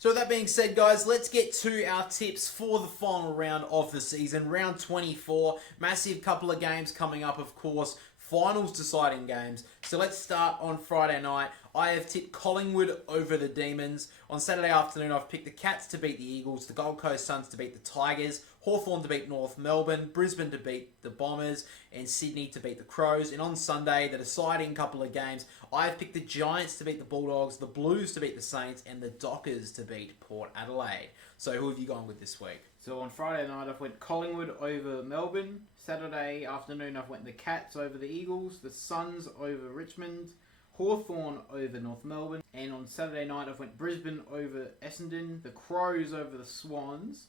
So with that being said, guys, let's get to our tips for the final round of the season. Round 24. Massive couple of games coming up, of course. Finals deciding games. So let's start on Friday night. I have tipped Collingwood over the Demons. On Saturday afternoon, I've picked the Cats to beat the Eagles, the Gold Coast Suns to beat the Tigers, Hawthorn to beat North Melbourne, Brisbane to beat the Bombers, and Sydney to beat the Crows. And on Sunday, the deciding couple of games, I've picked the Giants to beat the Bulldogs, the Blues to beat the Saints, and the Dockers to beat Port Adelaide. So who have you gone with this week? So on Friday night, I've went Collingwood over Melbourne. Saturday afternoon, I've went the Cats over the Eagles, the Suns over Richmond, Hawthorn over North Melbourne, and on Saturday night, I've went Brisbane over Essendon, the Crows over the Swans.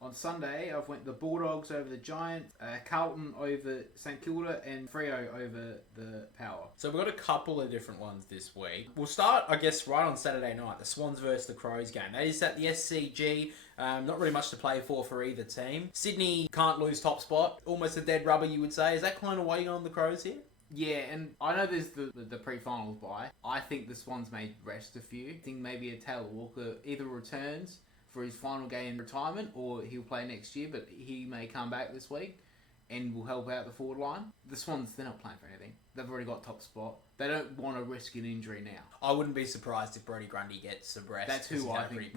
On Sunday, I've went the Bulldogs over the Giants, Carlton over St Kilda, and Freo over the Power. So we've got a couple of different ones this week. We'll start, I guess, right on Saturday night, the Swans versus the Crows game. That is at the SCG. Not really much to play for either team. Sydney can't lose top spot. Almost a dead rubber, you would say. Is that kind of weighing on the Crows here? Yeah, and I know there's the pre-finals bye. I think the Swans may rest a few. I think maybe a Taylor Walker either returns for his final game in retirement or he'll play next year, but he may come back this week and will help out the forward line. The Swans, they're not playing for anything. They've already got top spot. They don't want to risk an injury now. I wouldn't be surprised if Brody Grundy gets a rest. That's who I think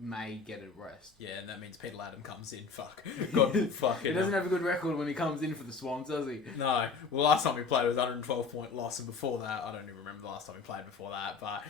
may get a rest. Yeah, and that means Peter Latham comes in. Fuck. God, fuck it. He doesn't have a good record when he comes in for the Swans, does he? No. Well, last time we played it was 112-point loss, and before that, I don't even remember the last time we played before that, but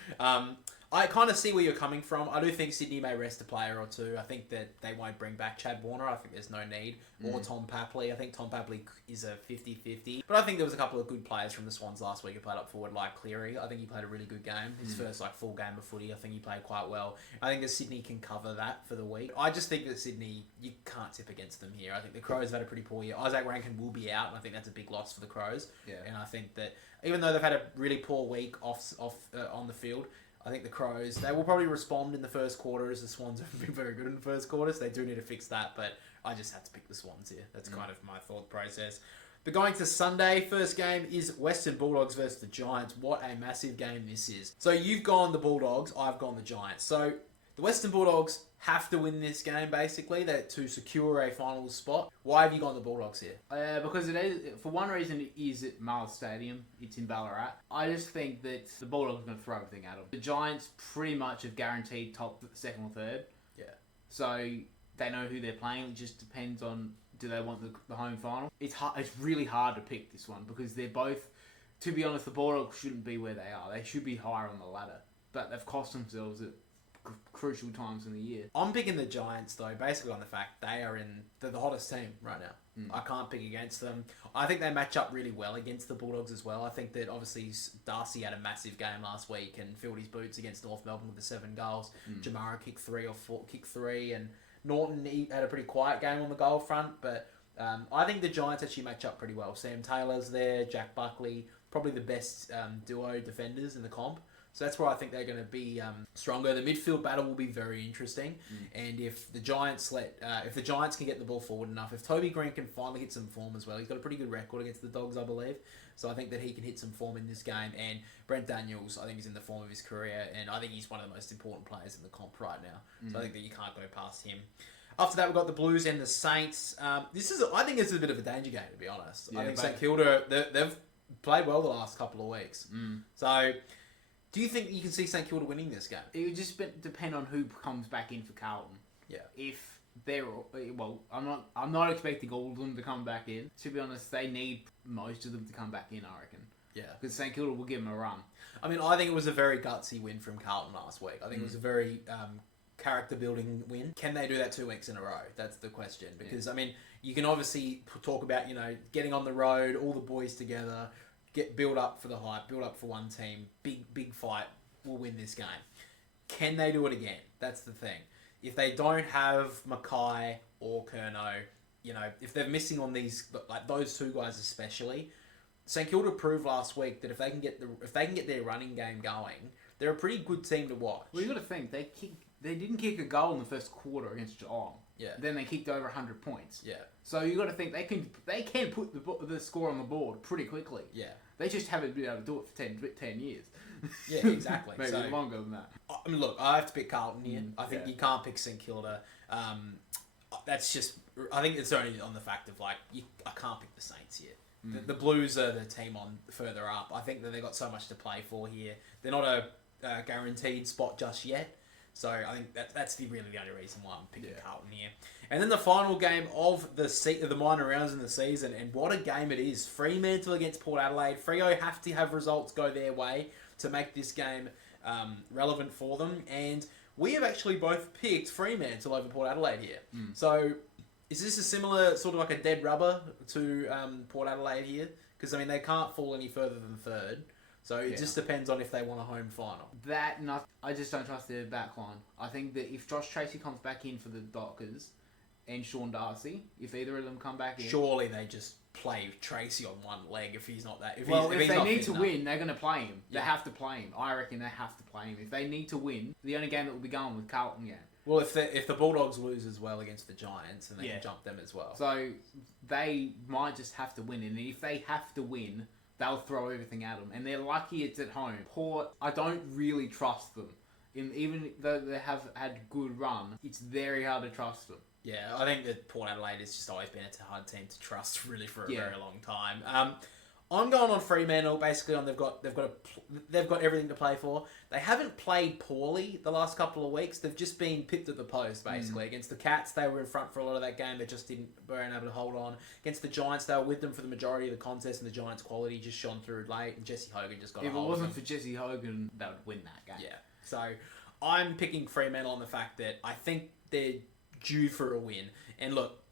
I kind of see where you're coming from. I do think Sydney may rest a player or two. I think that they won't bring back Chad Warner. I think there's no need. Or Tom Papley. I think Tom Papley is a 50-50. But I think there was a couple of good players from the Swans last week who played up forward, like Cleary. I think he played a really good game. His first full game of footy. I think he played quite well. I think that Sydney can cover that for the week. I just think that Sydney, you can't tip against them here. I think the Crows have had a pretty poor year. Isaac Rankin will be out, and I think that's a big loss for the Crows. Yeah. And I think that even though they've had a really poor week on the field, I think the Crows, they will probably respond in the first quarter, as the Swans have been very good in the first quarter, so they do need to fix that, but I just have to pick the Swans here. That's kind of my thought process. But going to Sunday, first game is Western Bulldogs versus the Giants. What a massive game this is. So you've gone the Bulldogs, I've gone the Giants. So the Western Bulldogs have to win this game, basically, to secure a finals spot. Why have you gone the Bulldogs here? Because it is, for one reason, it is at Marl Stadium. It's in Ballarat. I just think that the Bulldogs are going to throw everything at them. The Giants pretty much have guaranteed top, second or third. Yeah. So they know who they're playing. It just depends on, do they want the home final? It's really hard to pick this one because they're both, to be honest, the Bulldogs shouldn't be where they are. They should be higher on the ladder. But they've cost themselves at crucial times in the year. I'm picking the Giants, though, basically on the fact they're the hottest team right now. I can't pick against them. I think they match up really well against the Bulldogs as well. I think that obviously Darcy had a massive game last week and filled his boots against North Melbourne with the 7 goals. Jamara kicked 3, and Norton, he had a pretty quiet game on the goal front, but I think the Giants actually match up pretty well. Sam Taylor's there, Jack Buckley, probably the best duo defenders in the comp. So that's where I think they're going to be stronger. The midfield battle will be very interesting, and if the Giants can get the ball forward enough, if Toby Green can finally hit some form as well, he's got a pretty good record against the Dogs, I believe. So I think that he can hit some form in this game. And Brent Daniels, I think, is in the form of his career, and I think he's one of the most important players in the comp right now. So I think that you can't go past him. After that, we've got the Blues and the Saints. I think this is a bit of a danger game, to be honest. Yeah, I think St Kilda, they've played well the last couple of weeks. So do you think you can see St Kilda winning this game? It would just depend on who comes back in for Carlton. Yeah. If they're I'm not expecting all of them to come back in. To be honest, they need most of them to come back in, I reckon. Yeah. Because St Kilda will give them a run. I mean, I think it was a very gutsy win from Carlton last week. I think it was a very character-building win. Can they do that 2 weeks in a row? That's the question. Because, I mean, you can obviously talk about, getting on the road, all the boys together, build up for the hype, build up for one team, big fight, will win this game. Can they do it again? That's the thing. If they don't have Mackay or Curnow, if they're missing on these, like those two guys especially, St Kilda proved last week that if they can get their running game going, they're a pretty good team to watch. Well, you got to think they didn't kick a goal in the first quarter against Geelong. Yeah. Then they kicked over 100 points. Yeah. So you got to think they can put the score on the board pretty quickly. Yeah. They just haven't been able to do it for 10 years. Yeah, exactly. Maybe So, longer than that. I mean, look, I have to pick Carlton here. I think Yeah. you can't pick St Kilda. That's just. I think it's only on the fact of like I can't pick the Saints here. The Blues are the team on further up. I think that they've got so much to play for here. They're not a guaranteed spot just yet. So I think that's really the only reason why I'm picking Carlton here. And then the final game of the minor rounds in the season, and what a game it is. Fremantle against Port Adelaide. Freo have to have results go their way to make this game relevant for them. And we have actually both picked Fremantle over Port Adelaide here. So is this a similar sort of like a dead rubber to Port Adelaide here? Because, I mean, they can't fall any further than third. So it just depends on if they want a home final. I just don't trust their back line. I think that if Josh Tracy comes back in for the Dockers and Sean Darcy, if either of them come back in... Surely they just play Tracy on one leg if he's not that... If they need to win, they're going to play him. They have to play him. I reckon they have to play him. If they need to win, the only game that will be going with Carlton game. Well, if the Bulldogs lose as well against the Giants, then they can jump them as well. So they might just have to win. And if they have to win, they'll throw everything at them. And they're lucky it's at home. Port, I don't really trust them. Even though they have had good run, it's very hard to trust them. Yeah, I think that Port Adelaide has just always been a hard team to trust really for a very long time. I'm going on Fremantle basically on they've got everything to play for. They haven't played poorly the last couple of weeks. They've just been pipped at the post basically. Against the Cats, they were in front for a lot of that game. They just weren't able to hold on. Against the Giants, they were with them for the majority of the contest, and the Giants' quality just shone through late. And Jesse Hogan just got. If it wasn't for Jesse Hogan, they would win that game. Yeah. So I'm picking Fremantle on the fact that I think they're due for a win. And look,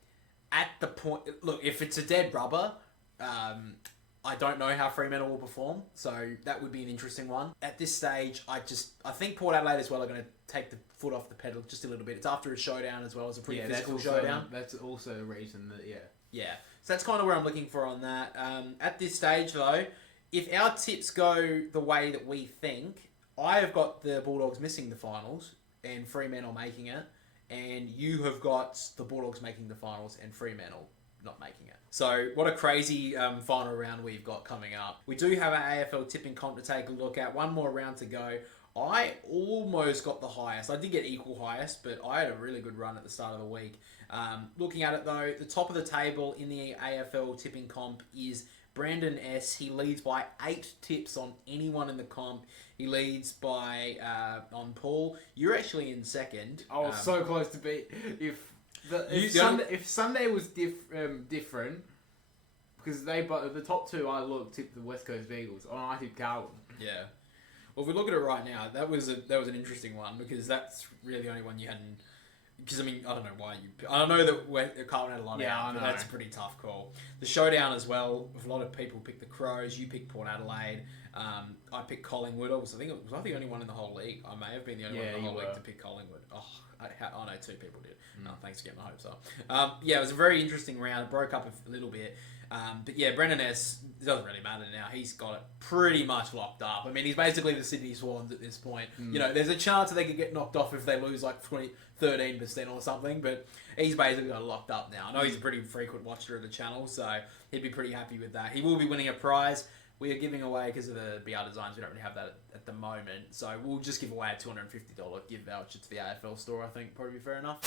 if it's a dead rubber, I don't know how Fremantle will perform, so that would be an interesting one. At this stage, I think Port Adelaide as well are going to take the foot off the pedal just a little bit. It's after a showdown as well as a pretty physical showdown. That's also a reason that, Yeah, so that's kind of where I'm looking for on that. At this stage, though, if our tips go the way that we think, I have got the Bulldogs missing the finals and Fremantle making it, and you have got the Bulldogs making the finals and Fremantle not making it. So what a crazy final round we've got coming up. We do have our AFL tipping comp to take a look at. One more round to go. I almost got the highest. I did get equal highest, but I had a really good run at the start of the week. Looking at it though, the top of the table in the AFL tipping comp is Brandon S. He leads by 8 tips on anyone in the comp. He leads by on Paul. You're actually in second. I was so close to beat. If Sunday was different, because the top two I tipped the West Coast Eagles, and I tipped Carlton. Yeah. Well, if we look at it right now, that was an interesting one because that's really the only one you hadn't. Because I mean, I don't know why you. I know that Carlton had a lot out, but that's a pretty tough call. The showdown as well. A lot of people picked the Crows. You picked Port Adelaide. I picked Collingwood. Was I the only one in the whole league? I may have been the only one in the whole league to pick Collingwood. I know 2 people did. Thanks for getting my hopes up. It was a very interesting round. It broke up a little bit. But yeah, Brendan S. It doesn't really matter now. He's got it pretty much locked up. I mean, he's basically the Sydney Swans at this point. You know, there's a chance that they could get knocked off if they lose like 13% or something, but he's basically got it locked up now. I know he's a pretty frequent watcher of the channel, so he'd be pretty happy with that. He will be winning a prize. We are giving away, because of the BR designs, we don't really have that at the moment. So we'll just give away a $250 gift voucher to the AFL store, I think. Probably fair enough.